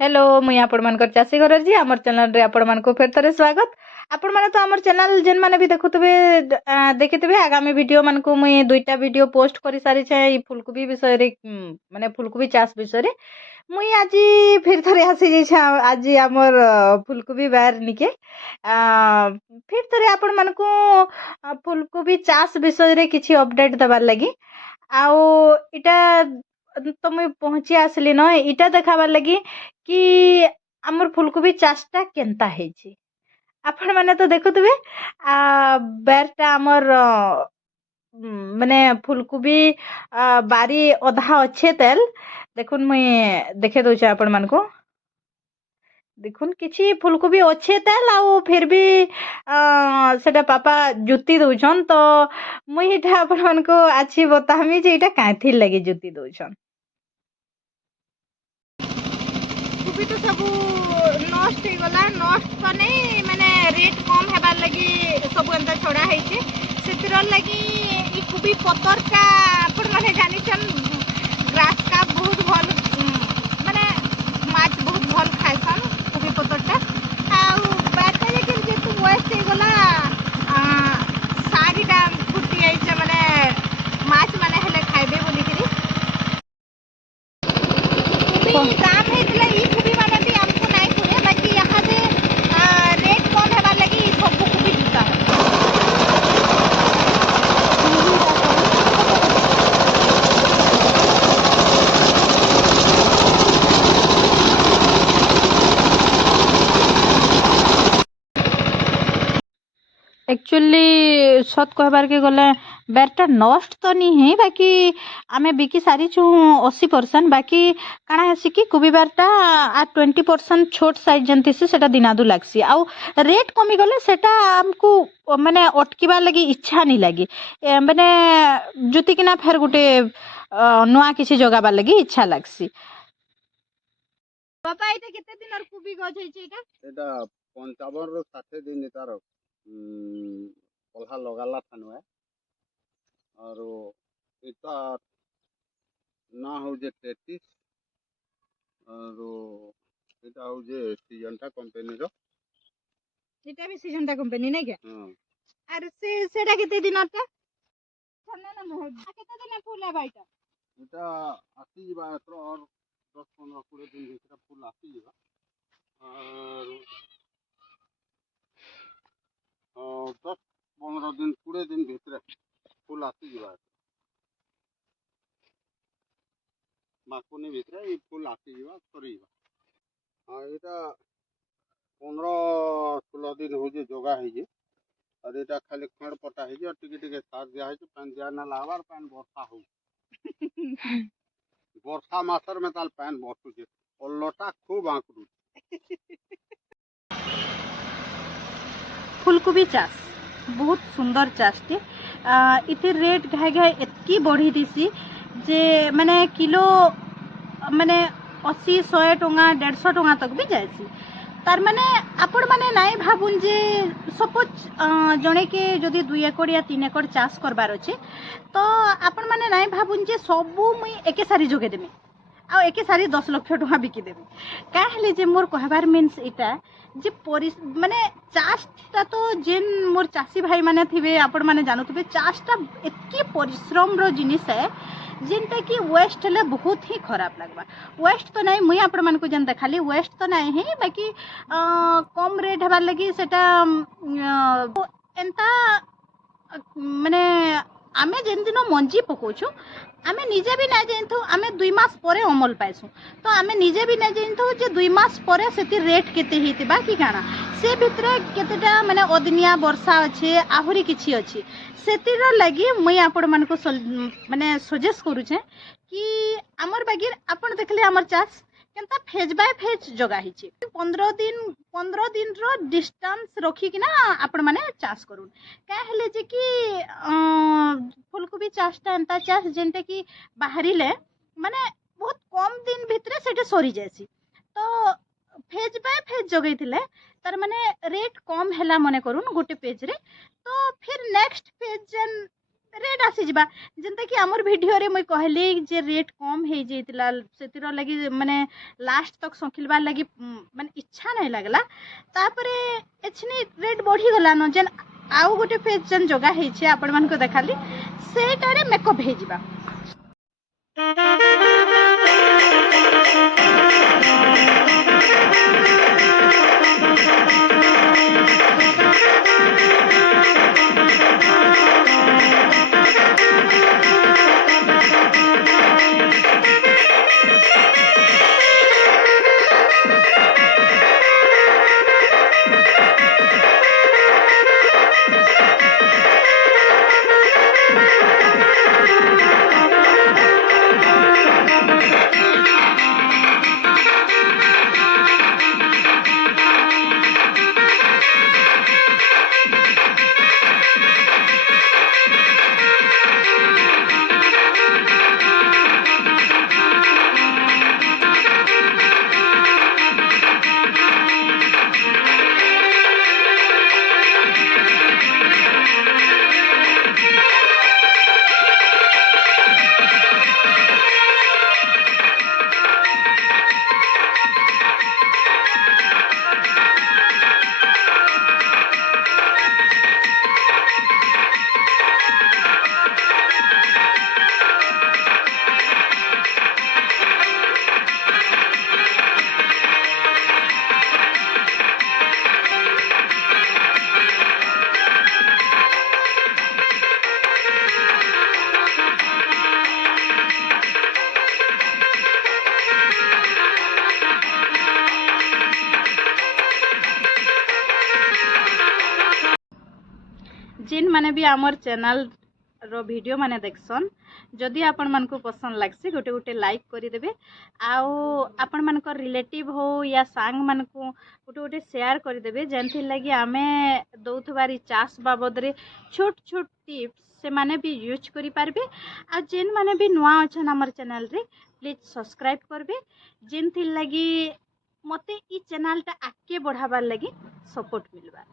Hello मुई आपण मानकर चासी घर जी आमर चैनल रे आपण मानको फेर थरे स्वागत। आपण माने तो आमर चैनल जेन माने भी देखुतबे देखितबे आगामी वीडियो मानको मुई दुईटा वीडियो पोस्ट करि सारी छे ई फुलकोबी विषय रे माने फुलकोबी चाष विषय रे मुई आज फिर थरे आसी जाई छे आज आमर फुलकोबी बाहर निके फिर थरे आपण मानको फुलकोबी चाष विषय रे किछि अपडेट दबार लगी आउ इटा तो मुई पहुंची आसली न इटा देखाबार लगी कि आमर फुलकोबी चाषटा केनता ହେଇଛି आपण माने तो देखुतबे बेरटा आमर माने फुलकोबी बारी अधा अच्छे तेल देखुन मुई देखे दउछे आपण मानको देखुन किछि फुलकोबी अच्छे तेल आउ फिर भी सेटा पापा जुती दउछन तो मुई इटा आपण मानको आछि बतामी जे इटा काथि लागि जुती दउछन फुलकोबी तो सब नष्ट हो गला नष्ट कने माने रेट कम हेबार लगी सब एंता छड़ा हेचे सेतिर लगी ई कोबी पतर का आपण माने जानि छन ग्रास का बहुत भल माने माछ बहुत भल खाइसन कोबी पतरटा आउ बाटा जे जेतु वेस्ट हो गला सारीटा फुटी आइছে माने माछ माने हेले खाइबे बोली करी कोबी दाम हेतले ई कोबी माने भी हमको नाही करे बाकी यहाँ से रेट कम हेबार लगी सब कोबी जुता एक्चुअली सत कहबार के गले बेरटा नष्ट तो नहीं है बाकी आमे बिकी सारी छु 80% बाकी काना हेसी कि कोबी बेरटा आ 20% छोट साइज जंती से सेटा दिनादु लागसी आउ रेट कमी गले सेटा हमको माने अटकीबार लगी इच्छा नहीं लगी माने जुती किना फेर गुटे नुआ किसी जगाबार लगी इच्छा लागसी बाबा एटा केते दिन और कोबी गछ है एटा এটা 55 ରୁ 60 ଦିନ ତାର ପଲ୍ହା ଲଗାଲା ଥାନୁଏ ଆରୁ ଏଟା ନା ହଉଛେ 33 ଆରୁ ଏଟା ହଉଛେ ସିଜନଟା कंपनीର एटा भी सीजनटा कंपनी नहीं के ହଁ अरे सेटा केते दिन अटा छन्ना ना मोह केते दिन फूल है भाईटा ଏଟା ଆସିଯିବା ଏଥର 10-15-20 ଦିନ ଭିତରେ ଫୁଲ ଆସିଯିବା ଆରୁ 10-15 ଦିନ 20 ଦିନ ଭିତରେ ଫୁଲ ଆସିଯିବା ମାକୁନି ଭିତରେ ଏଇ ଫୁଲ ଆସିଯିବା ସରିଯିବା ଏଇଟା 15-16 ଦିନ ହଉଛି ଯୋଗା ହେଇଛି और एटा खाली खंड पटा है और टिके टिके सार दिया है पानी दिया ना लावार पानी वर्षा हो वर्षा मासर में ताल पानी बसुचे और लटा खूब आंकड़ू फुलकोबी चाष बहुत सुंदर चाष टे इते रेट घाए घाए एतकी बढ़ी दिसी जे माने किलो माने 80-100 टंगा 150 टंगा तक भी जाएसी तार माने आपण माने नाई भाबुन जे सपोज जणे के जदि 2 एकड़ या 3 एकड़ चाष करबार अछि तो आपण माने नाई भाबुन जे सबु मुई एके सारी जोगे देमी आ एके सारी 10 लाख टका बिकी देमी का हेले जे मोर कहबार मीन्स इटा जे माने चाषटा तो जेन मोर चासी भाई माने थिबे आपण माने जानुथिबे चाषटा एतकी परिश्रम रो जिनिस है जेनटा कि वेस्ट हेले बहुत ही खराब लगवा वेस्ट तो नहीं मुई आपण मानको जन देखाली वेस्ट तो नहीं है बाकी कम रेट हेबार लगी सेटा एंता माने आमे जेन दिन मंजी पकोछु आमे निजे भी ना जानथु आमे 2 मास परे अमल पाइसु तो आमे निजे भी ना जानथु जे 2 मास परे सेति रेट केते हितिबा कि काना से भितरे केतेटा माने अदनिया वर्षा अछि आहुरी किछि अछि सेतिर लागि मुई आपण मानको माने सजेस्ट करू छे कि हमर बागिर आपण देखले हमर चाष केनता फेज बाय फेज जगह हिची 15 दिन रो डिस्टेंस रखी कि ना आपण माने चाष करू का हेले जे कि फुलकोबी चाषटा एंता चाष जेनटा कि बाहरिले माने बहुत कम दिन भितरे सेटा सरी जायसी तो फेज बाय फेज जगै थिले तार माने रेट कम हैला मने करून गोटे पेज रे तो फिर नेक्स्ट पेज जन रेट आसी जिबा जेंता कि हमर वीडियो रे मुई कहली जे रेट कम हे जेतिला सेतिर लगी माने लास्ट तक संखिलबार लगी माने इच्छा नहीं लागला तापरे एछनी रेट बढ़ी गला न जेन आउ गोटे फेज जेन जगह हे छे आपण मन को देखाली सेटारे मेकअप हे जिबा जिन माने भी आमर चैनल रो वीडियो माने देखसन जदि आपण मन को पसंद लागसी गोटे गोटे लाइक करिदेबे आउ आपण मन को रिलेटिव हो या सांग मन को गोटे गोटे शेयर करिदेबे जेंथि लागि आमे दउथबारी चास बाबद रे छोट छोट टिप्स से माने भी यूज करि पारबे आ जेन माने भी नुआ अछन हमर चैनल रे प्लीज सब्सक्राइब करबे जेंथि लागि मते ई चैनल टा आके बढ़ाबार लागि सपोर्ट मिलबा।